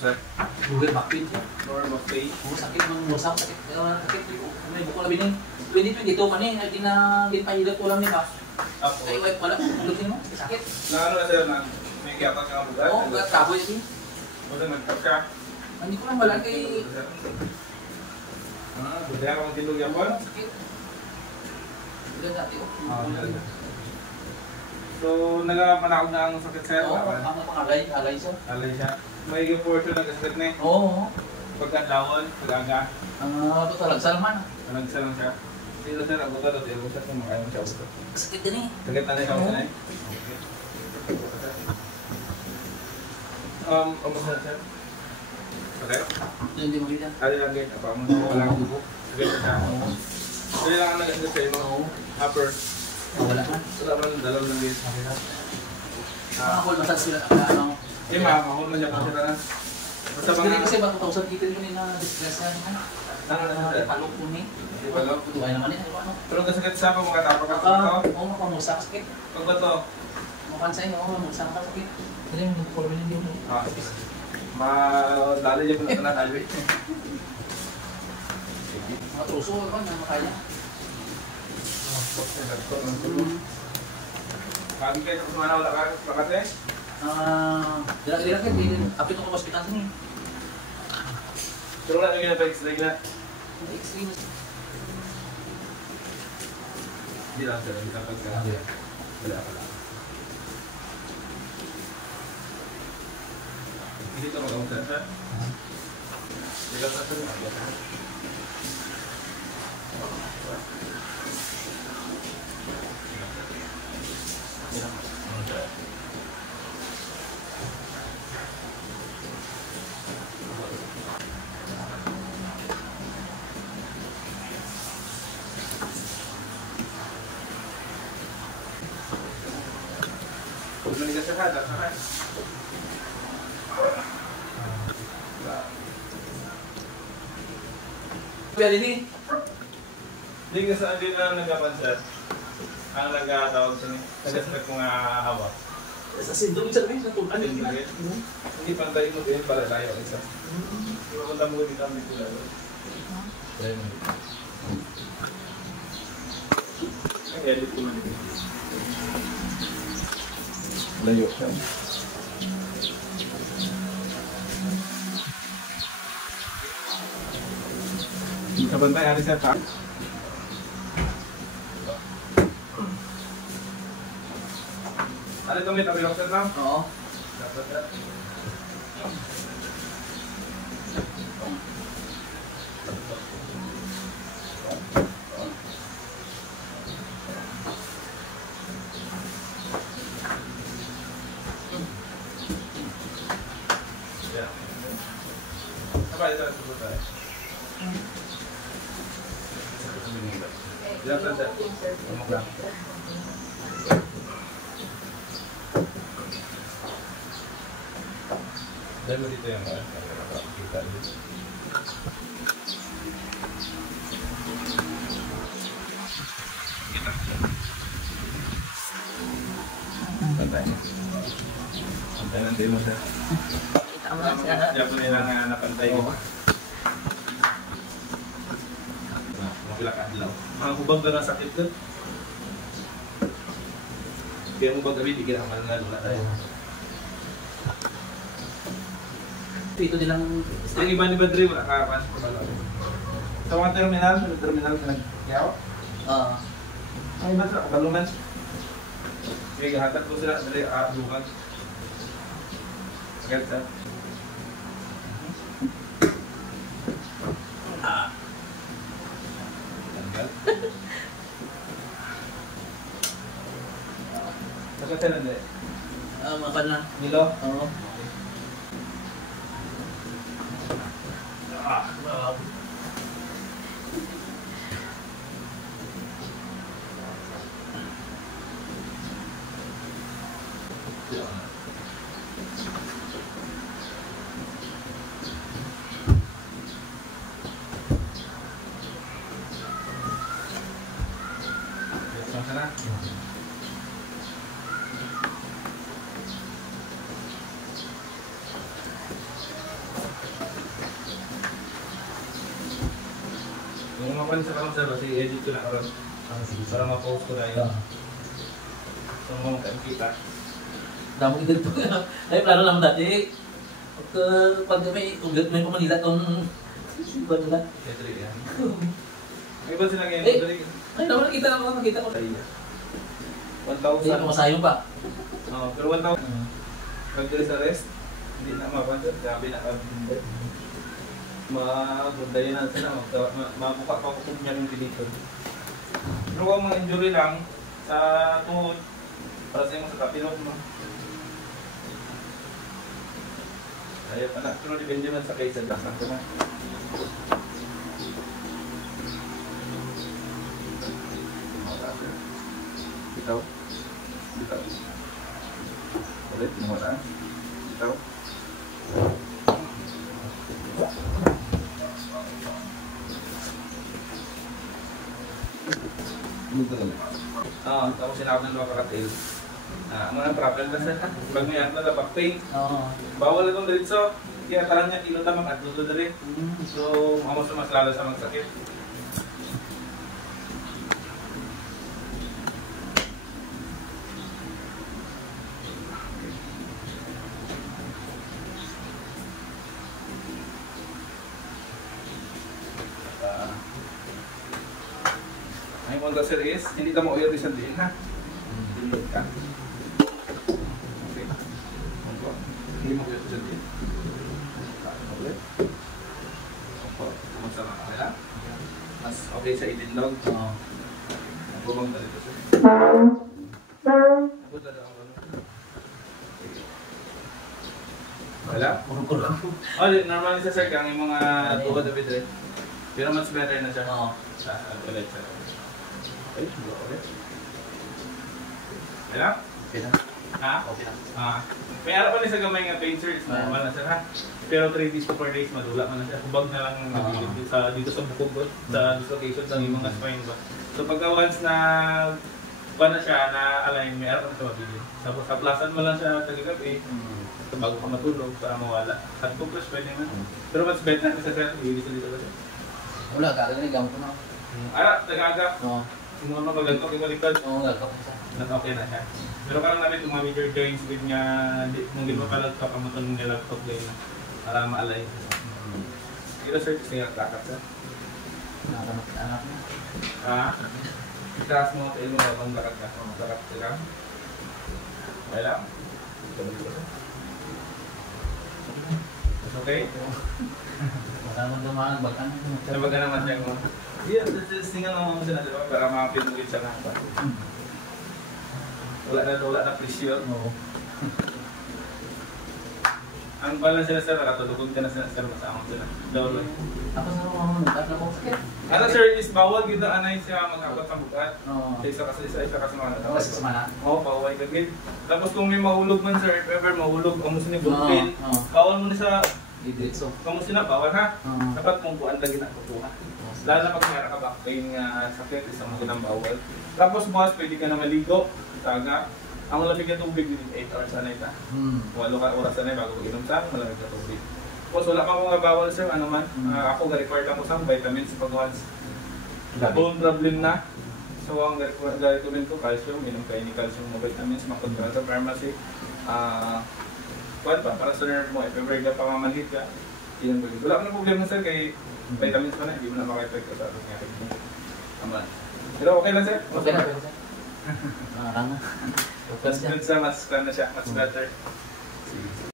Google bakit ya? Norm of faith. Oh, sakit ng musa, sakit. Sakit may buko labi ning 2022 man eh, di na pahilot ko lang ni ba. Apo. Ay wala, lutin mo, sakit. Na ano na sir na may kiyapat ka bugat. Oh, bugat kaboy din. Wala nagtap ka. Hindi ko lang malan kay Budaya ka magtindog yan po? sakit. Bulan dati oh. So, nagapanakot na ang sakit sir? Oo, ang pangalay siya. Alay siya. May yung portion na kasakit na eh. Oo. Pagkadlawon, pag-aga. Ito talagang salaman. Nagsa lang siya. Sino sir, ang bugat at yung bugat kung makaya mo siya bugat. Sakit din eh. Sakit na rin siya bugat na eh. Ang bugat sir? Okay? Hindi mo kita. Ano lang ganyan? Apa mo? Walang bubo. Sakit na siya. Kaya lang ang nag-asip sa'yo mo. Upper. Wala na. Wala man, dalaw lang ganyan. Makakul massage sila ano. Eh, makakahol man niya pa sila na. Basta Hindi mga... kasi ba 2,000 dito ko na distress na naman. Ipalok ko ni. Ipalok? Tuway naman eh. Ano? Pero kasakit sa ako mga tapak ako ito. Oo, makamusa ka sakit. Pag ba ito? Makansay, oo, mamusa ka sakit. Hindi mo nagpo-forward hindi mo. Lalo niya po na tanan highway. Mga truso ko na makaya. Kami kayo sa kumana wala ka bakate? Dila-dila kayo, apit ko hospital sa niya. Pero wala nyo na x-ray na. X-ray na. Hindi lang sir, hindi kapag ka. Wala pala. Hindi ito mag-auntan sir? Hindi lang sir, mag-auntan. Manigas sa kada, sakay. Pwede ni. Hindi ka saan din ang nagkapansat. Ang nagkatawag sa niya. Nagkasagat ko nga hawak. Sa sindong isa rin, sa tulan. Hindi pantay mo din para tayo isa. Pupunta mo dito ang dito lalo. Ang edit ko man dito. Layo siya. Kabantay, hari sir pa. Ano ito may tabi sir na? Oo. Dapat sir. Apa itu sebutnya? Ya, Tante. Semoga. Dan begitu yang kita ini. Santai. Santai nanti mas. Tama siya. Ya po nilang napantay mo. Pila ka adlaw. Mga hubag na sakit ka. Kaya hubag gabi, di kailangan nga wala tayo. Ito nilang... Ang iba ni Badri, wala ka pa. Sa mga terminal ka nag-kiyaw? Ang iba sa kabaluman. Sige, hatag ko sila, dali, bukan. Agad sa. Nakasya na din? Makan na. Milo? Oo. Sana. makuha sa karon sir, kasi edit ko na karon. Sige. Para ma-post ko na yun. So, mga kita. Damo ito ito. Ay, plano naman dati. Pag may Manila itong sikuan nila. Edit yan. May iba sila ngayon. Ay, naman nakita ko. 1,000. Hindi, kumasayo pa. Pero 1,000. Pag dito sa rest, hindi na mapansin. Sabi na kabinda. Magundayin na sila. Mabuka pa ko niya yung dito. Pero kung mga injury lang sa tuhod, para sa iyo sa kapilot mo. Ayaw pa na. Pero depende man sa kaysa. Dasan ko na. Bitaw. Bitaw. Ulit, mura. Bitaw. Tapos sinakap ng mga kakatail. Mga problem na sa pag may ano na back pain. Bawal na itong diretso. Kaya talang niya kilo tamang at luto na rin. So, mas lalo sa magsakit. Ay, mga sir is, hindi ka mo-oil isang din ha. Hindi ka. Okay. Hindi mo oil isang din. Okay. Masama ka kaya? Mas okay sa idinlog. Bumang na dito sir. Wala? Normal sa sir kang yung mga tuhod na bidre. Pero much better na siya. Ulit sir. Okay, ulit. Okay lang? Okay na. Ha? Okay na. May araw pa rin sa gamay nga pain sir, normal na sir ha? Pero 3 days to 4 days, madula man na siya. Kubag na lang dito sa bukog, sa dislocation ng yung mga spine ba. So pagka once na na siya, na-align, may araw pa rin sa mabilin. Tapos kaplasan mo lang siya tagagabi, bago ka matulog para mawala. At compress pwede na. Pero mas bed natin sa sir, ibig dito ba siya? Wala, gagawin gamot ko na. Tagaga. Kung ano magaganto, kung malikad. Oo, gagawin siya. Okay na siya. Pero parang namin yung mga major joints with niya, nung di pa pala kapamutan ng laptop din para ma-align. Pero sir, gusto niya kakat sir? Anak na. Itaas mo kayo mo habang lakat ka. Lakat ka. Okay lang? Okay? Baka naman dumaan, baka naman. Nabaga naman siya mo. Yeah, tingnan mo siya na diba? Para makapinugin siya na. Wala na pressure. Oo. Ang pala sila sir, nakatulugod ka na sila sir, masama sila. Dawal. Ako sa mga nagkat na kong sakit. Ano sir, is bawal yun na anay siya mag-akot sa bukat. Isa kasi mga Ako sa semana. Oo, bawal ka gid. Tapos kung may mahulog man sir, if ever mahulog, kamusta ni bulpin, bawal mo na sa Diretso. kamusta na, bawal ha? Dapat mong buwan lagi na kukuha. Lalo na pag meron ka back pain nga sakit, isang mga ng bawal. Tapos boss, pwede ka na maligo, taga. Ang malamig na tubig, 8 hours na ito. 8 oras na bago inom sa malamig na tubig. Tapos wala pa mga bawal sir, ano man. Ako ga-require ako sa vitamins pag once. Bone problem na. So ang ga-recommend ko, calcium, inom kayo ni calcium mo vitamins, makontrol sa pharmacy. Para sa nerve mo, if ever ka pamamanhid ka, inom ko. Wala ka na problema sir, kay vitamins mo na, hindi mo na maka-effect sa ating nangyari. Aman. Pero okay lang sir? Okay na, sir. Kanga. Mas good sa mas better.